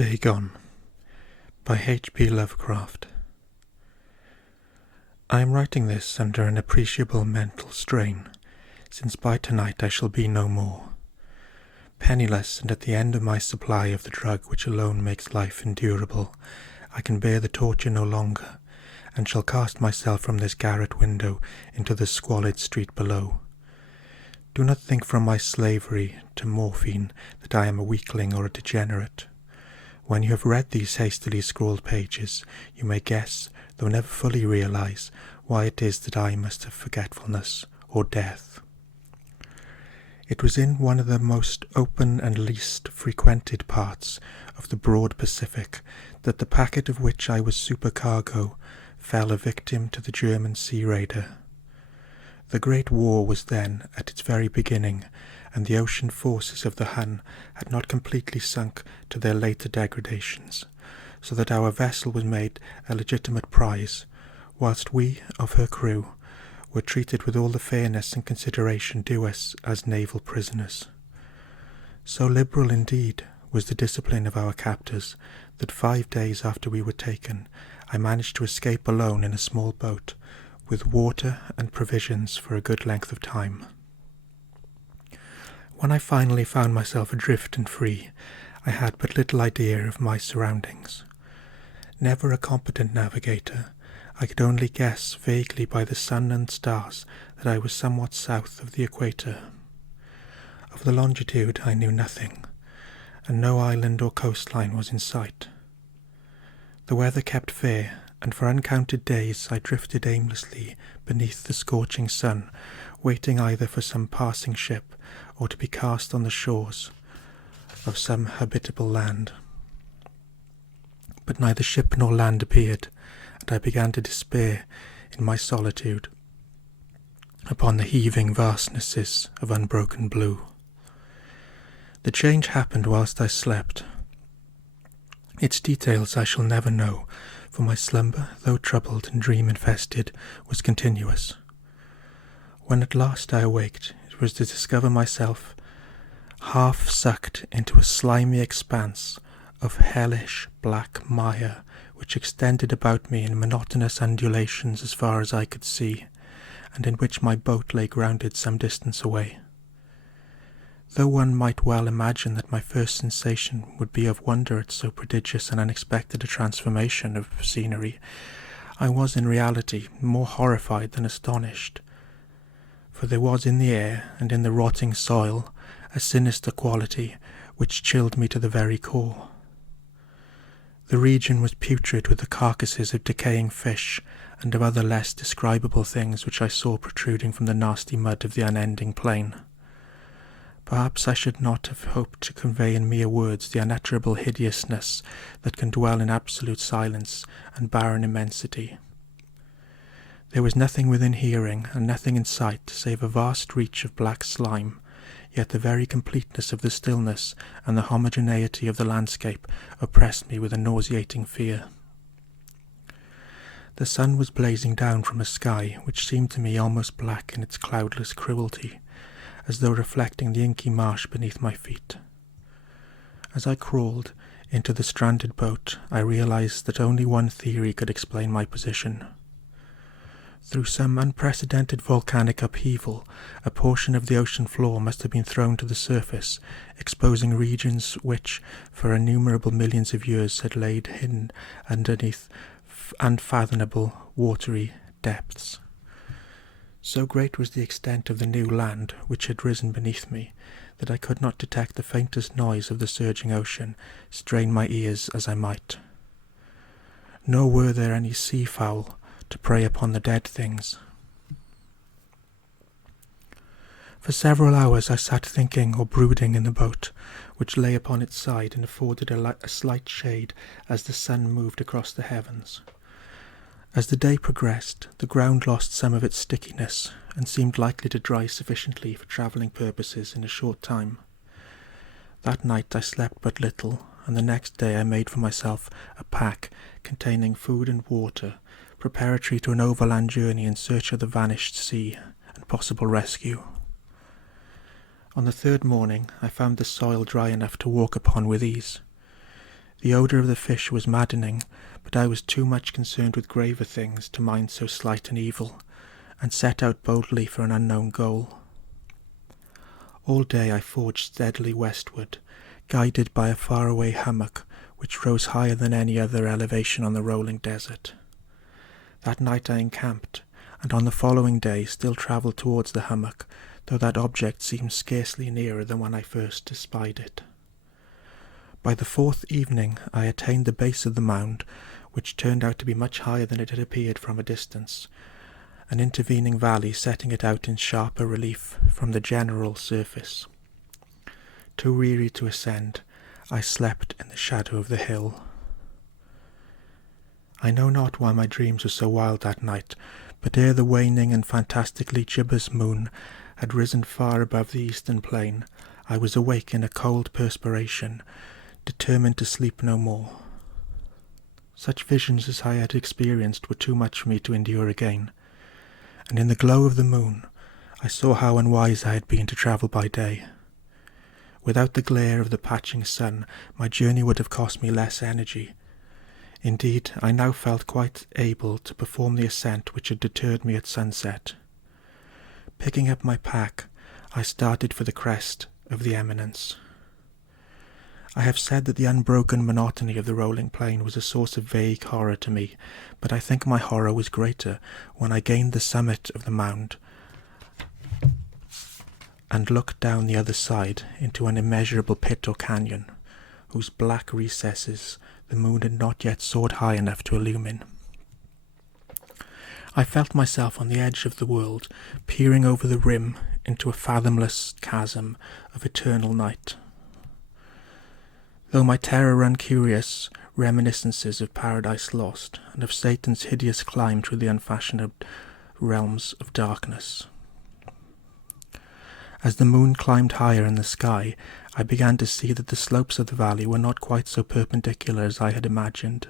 Dagon by H.P. Lovecraft. I am writing this under an appreciable mental strain, since by tonight I shall be no more. Penniless and at the end of my supply of the drug which alone makes life endurable, I can bear the torture no longer, and shall cast myself from this garret window into the squalid street below. Do not think from my slavery to morphine that I am a weakling or a degenerate. When you have read these hastily scrawled pages, you may guess, though never fully realize, why it is that I must have forgetfulness or death. It was in one of the most open and least frequented parts of the broad Pacific that the packet of which I was supercargo fell a victim to the German sea raider. The Great War was then at its very beginning, and the ocean forces of the Hun had not completely sunk to their later degradations, so that our vessel was made a legitimate prize, whilst we of her crew were treated with all the fairness and consideration due us as naval prisoners. So liberal indeed was the discipline of our captors that 5 days after we were taken, I managed to escape alone in a small boat, with water and provisions for a good length of time. When I finally found myself adrift and free, I had but little idea of my surroundings. Never a competent navigator, I could only guess vaguely by the sun and stars that I was somewhat south of the equator. Of the longitude I knew nothing, and no island or coastline was in sight. The weather kept fair, and for uncounted days I drifted aimlessly beneath the scorching sun, waiting either for some passing ship or to be cast on the shores of some habitable land. But neither ship nor land appeared, and I began to despair in my solitude upon the heaving vastnesses of unbroken blue. The change happened whilst I slept. Its details I shall never know, for my slumber, though troubled and dream-infested, was continuous. When at last I awaked, it was to discover myself half sucked into a slimy expanse of hellish black mire which extended about me in monotonous undulations as far as I could see, and in which my boat lay grounded some distance away. Though one might well imagine that my first sensation would be of wonder at so prodigious and unexpected a transformation of scenery, I was in reality more horrified than astonished, for there was in the air and in the rotting soil a sinister quality which chilled me to the very core. The region was putrid with the carcasses of decaying fish and of other less describable things which I saw protruding from the nasty mud of the unending plain. Perhaps I should not have hoped to convey in mere words the unutterable hideousness that can dwell in absolute silence and barren immensity. There was nothing within hearing and nothing in sight save a vast reach of black slime, yet the very completeness of the stillness and the homogeneity of the landscape oppressed me with a nauseating fear. The sun was blazing down from a sky which seemed to me almost black in its cloudless cruelty, as though reflecting the inky marsh beneath my feet. As I crawled into the stranded boat, I realized that only one theory could explain my position. Through some unprecedented volcanic upheaval, a portion of the ocean floor must have been thrown to the surface, exposing regions which, for innumerable millions of years, had laid hidden underneath unfathomable watery depths. So great was the extent of the new land which had risen beneath me, that I could not detect the faintest noise of the surging ocean, strain my ears as I might. Nor were there any sea-fowl to prey upon the dead things. For several hours I sat thinking or brooding in the boat, which lay upon its side and afforded a slight shade as the sun moved across the heavens. As the day progressed, the ground lost some of its stickiness, and seemed likely to dry sufficiently for travelling purposes in a short time. That night I slept but little, and the next day I made for myself a pack containing food and water, preparatory to an overland journey in search of the vanished sea and possible rescue. On the third morning I found the soil dry enough to walk upon with ease. The odour of the fish was maddening, but I was too much concerned with graver things to mind so slight an evil, and set out boldly for an unknown goal. All day I forged steadily westward, guided by a faraway hummock which rose higher than any other elevation on the rolling desert. That night I encamped, and on the following day still travelled towards the hummock, though that object seemed scarcely nearer than when I first espied it. By the fourth evening I attained the base of the mound, which turned out to be much higher than it had appeared from a distance, an intervening valley setting it out in sharper relief from the general surface. Too weary to ascend, I slept in the shadow of the hill. I know not why my dreams were so wild that night, but ere the waning and fantastically gibbous moon had risen far above the eastern plain, I was awake in a cold perspiration, determined to sleep no more. Such visions as I had experienced were too much for me to endure again, and in the glow of the moon I saw how unwise I had been to travel by day. Without the glare of the patching sun, my journey would have cost me less energy. Indeed, I now felt quite able to perform the ascent which had deterred me at sunset. Picking up my pack, I started for the crest of the eminence. I have said that the unbroken monotony of the rolling plain was a source of vague horror to me, but I think my horror was greater when I gained the summit of the mound and looked down the other side into an immeasurable pit or canyon, whose black recesses the moon had not yet soared high enough to illumine. I felt myself on the edge of the world, peering over the rim into a fathomless chasm of eternal night. Though my terror ran curious reminiscences of Paradise Lost and of Satan's hideous climb through the unfashionable realms of darkness. As the moon climbed higher in the sky, I began to see that the slopes of the valley were not quite so perpendicular as I had imagined.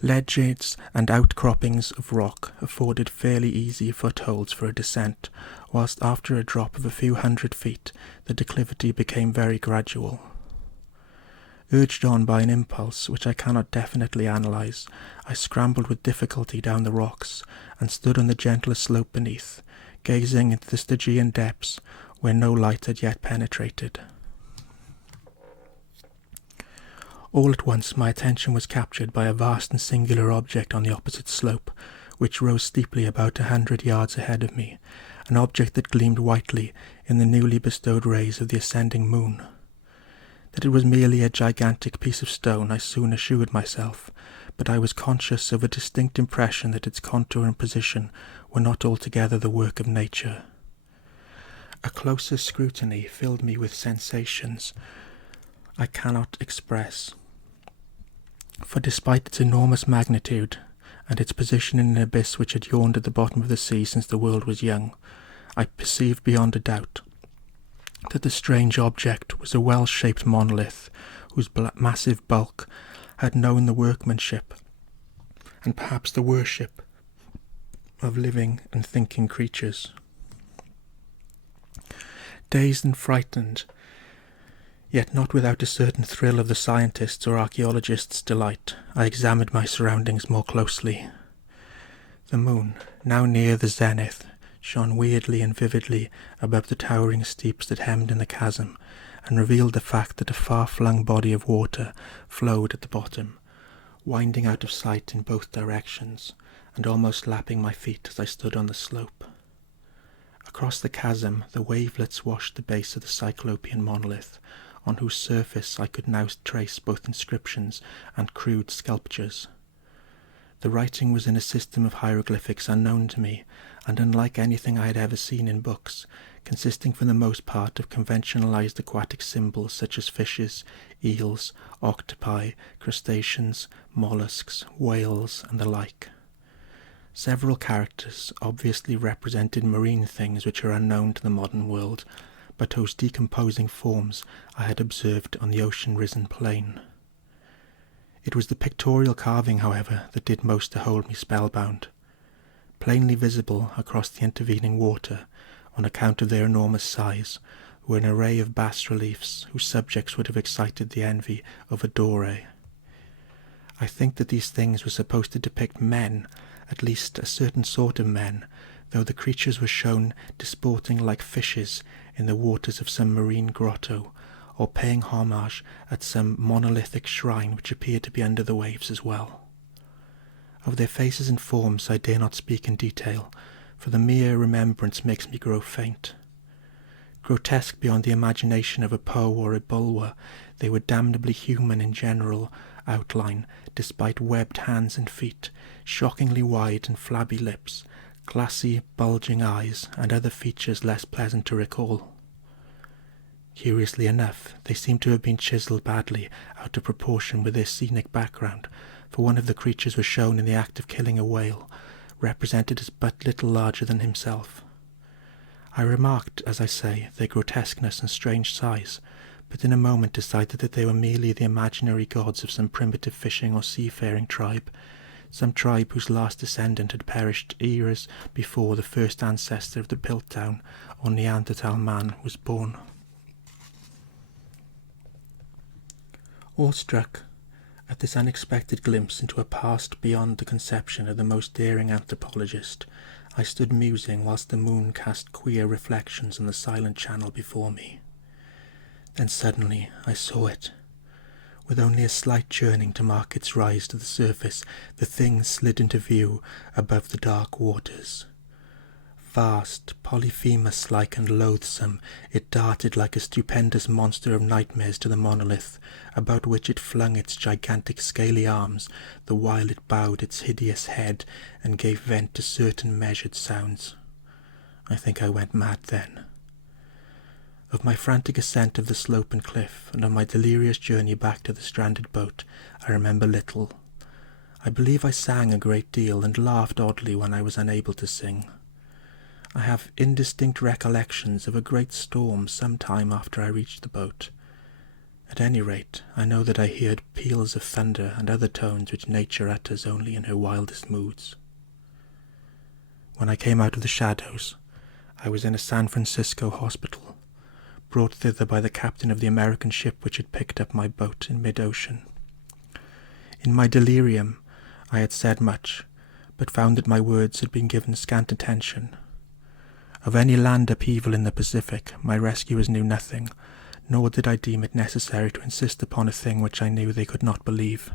Ledges and outcroppings of rock afforded fairly easy footholds for a descent, whilst after a drop of a few 100 feet the declivity became very gradual. Urged on by an impulse which I cannot definitely analyse, I scrambled with difficulty down the rocks and stood on the gentler slope beneath, gazing into the Stygian depths where no light had yet penetrated. All at once my attention was captured by a vast and singular object on the opposite slope, which rose steeply about 100 yards ahead of me, an object that gleamed whitely in the newly bestowed rays of the ascending moon. That it was merely a gigantic piece of stone I soon assured myself, but I was conscious of a distinct impression that its contour and position were not altogether the work of nature. A closer scrutiny filled me with sensations I cannot express, for despite its enormous magnitude and its position in an abyss which had yawned at the bottom of the sea since the world was young, I perceived beyond a doubt that the strange object was a well-shaped monolith whose massive bulk had known the workmanship and perhaps the worship of living and thinking creatures. Dazed and frightened, yet not without a certain thrill of the scientist's or archaeologist's delight, I examined my surroundings more closely. The moon, now near the zenith, shone weirdly and vividly above the towering steeps that hemmed in the chasm, and revealed the fact that a far-flung body of water flowed at the bottom, winding out of sight in both directions, and almost lapping my feet as I stood on the slope. Across the chasm the wavelets washed the base of the cyclopean monolith, on whose surface I could now trace both inscriptions and crude sculptures. The writing was in a system of hieroglyphics unknown to me, and unlike anything I had ever seen in books, consisting for the most part of conventionalized aquatic symbols such as fishes, eels, octopi, crustaceans, mollusks, whales, and the like. Several characters obviously represented marine things which are unknown to the modern world, but whose decomposing forms I had observed on the ocean-risen plain. It was the pictorial carving, however, that did most to hold me spellbound. Plainly visible across the intervening water, on account of their enormous size, were an array of bas-reliefs whose subjects would have excited the envy of a Doré. I think that these things were supposed to depict men, at least a certain sort of men, though the creatures were shown disporting like fishes in the waters of some marine grotto, or paying homage at some monolithic shrine which appeared to be under the waves as well. Of their faces and forms I dare not speak in detail, for the mere remembrance makes me grow faint. Grotesque beyond the imagination of a Poe or a Bulwer, they were damnably human in general outline, despite webbed hands and feet, shockingly wide and flabby lips, glassy, bulging eyes, and other features less pleasant to recall. Curiously enough, they seem to have been chiselled badly out of proportion with their scenic background, for one of the creatures was shown in the act of killing a whale, represented as but little larger than himself. I remarked, as I say, their grotesqueness and strange size, but in a moment decided that they were merely the imaginary gods of some primitive fishing or seafaring tribe, some tribe whose last descendant had perished eras before the first ancestor of the Piltdown or Neanderthal man was born. Awestruck at this unexpected glimpse into a past beyond the conception of the most daring anthropologist, I stood musing whilst the moon cast queer reflections on the silent channel before me. Then suddenly I saw it. With only a slight churning to mark its rise to the surface, the thing slid into view above the dark waters. Vast, Polyphemus-like and loathsome, it darted like a stupendous monster of nightmares to the monolith, about which it flung its gigantic scaly arms, the while it bowed its hideous head and gave vent to certain measured sounds. I think I went mad then. Of my frantic ascent of the slope and cliff, and of my delirious journey back to the stranded boat, I remember little. I believe I sang a great deal and laughed oddly when I was unable to sing. I have indistinct recollections of a great storm some time after I reached the boat. At any rate, I know that I heard peals of thunder and other tones which nature utters only in her wildest moods. When I came out of the shadows, I was in a San Francisco hospital, brought thither by the captain of the American ship which had picked up my boat in mid-ocean. In my delirium, I had said much, but found that my words had been given scant attention. Of any land upheaval in the Pacific, my rescuers knew nothing, nor did I deem it necessary to insist upon a thing which I knew they could not believe.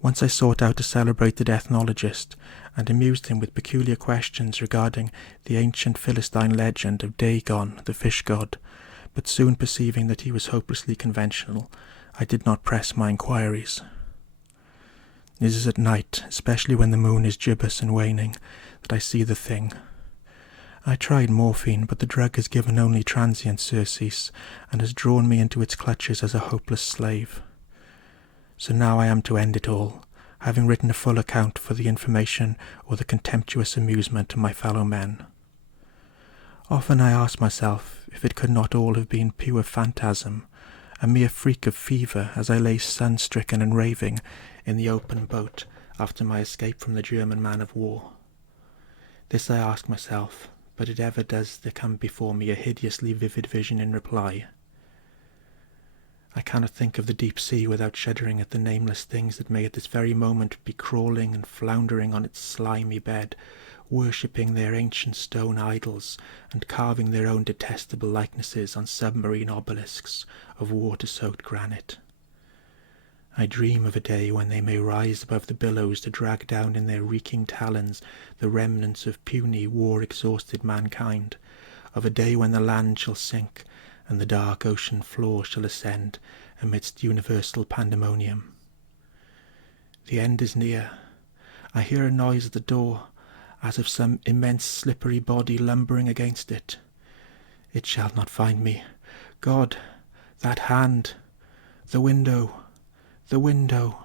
Once I sought out a celebrated ethnologist, and amused him with peculiar questions regarding the ancient Philistine legend of Dagon, the fish god, but soon perceiving that he was hopelessly conventional, I did not press my inquiries. It is at night, especially when the moon is gibbous and waning, that I see the thing. I tried morphine, but the drug has given only transient surcease, and has drawn me into its clutches as a hopeless slave. So now I am to end it all, having written a full account for the information or the contemptuous amusement of my fellow men. Often I ask myself if it could not all have been pure phantasm, a mere freak of fever as I lay sun-stricken and raving in the open boat after my escape from the German man-of-war. This I ask myself, but it ever does there come before me a hideously vivid vision in reply. I cannot think of the deep sea without shuddering at the nameless things that may at this very moment be crawling and floundering on its slimy bed, worshipping their ancient stone idols, and carving their own detestable likenesses on submarine obelisks of water-soaked granite. I dream of a day when they may rise above the billows to drag down in their reeking talons the remnants of puny, war-exhausted mankind, of a day when the land shall sink, and the dark ocean floor shall ascend amidst universal pandemonium. The end is near. I hear a noise at the door, as of some immense slippery body lumbering against it. It shall not find me. God, that hand! The window! The window!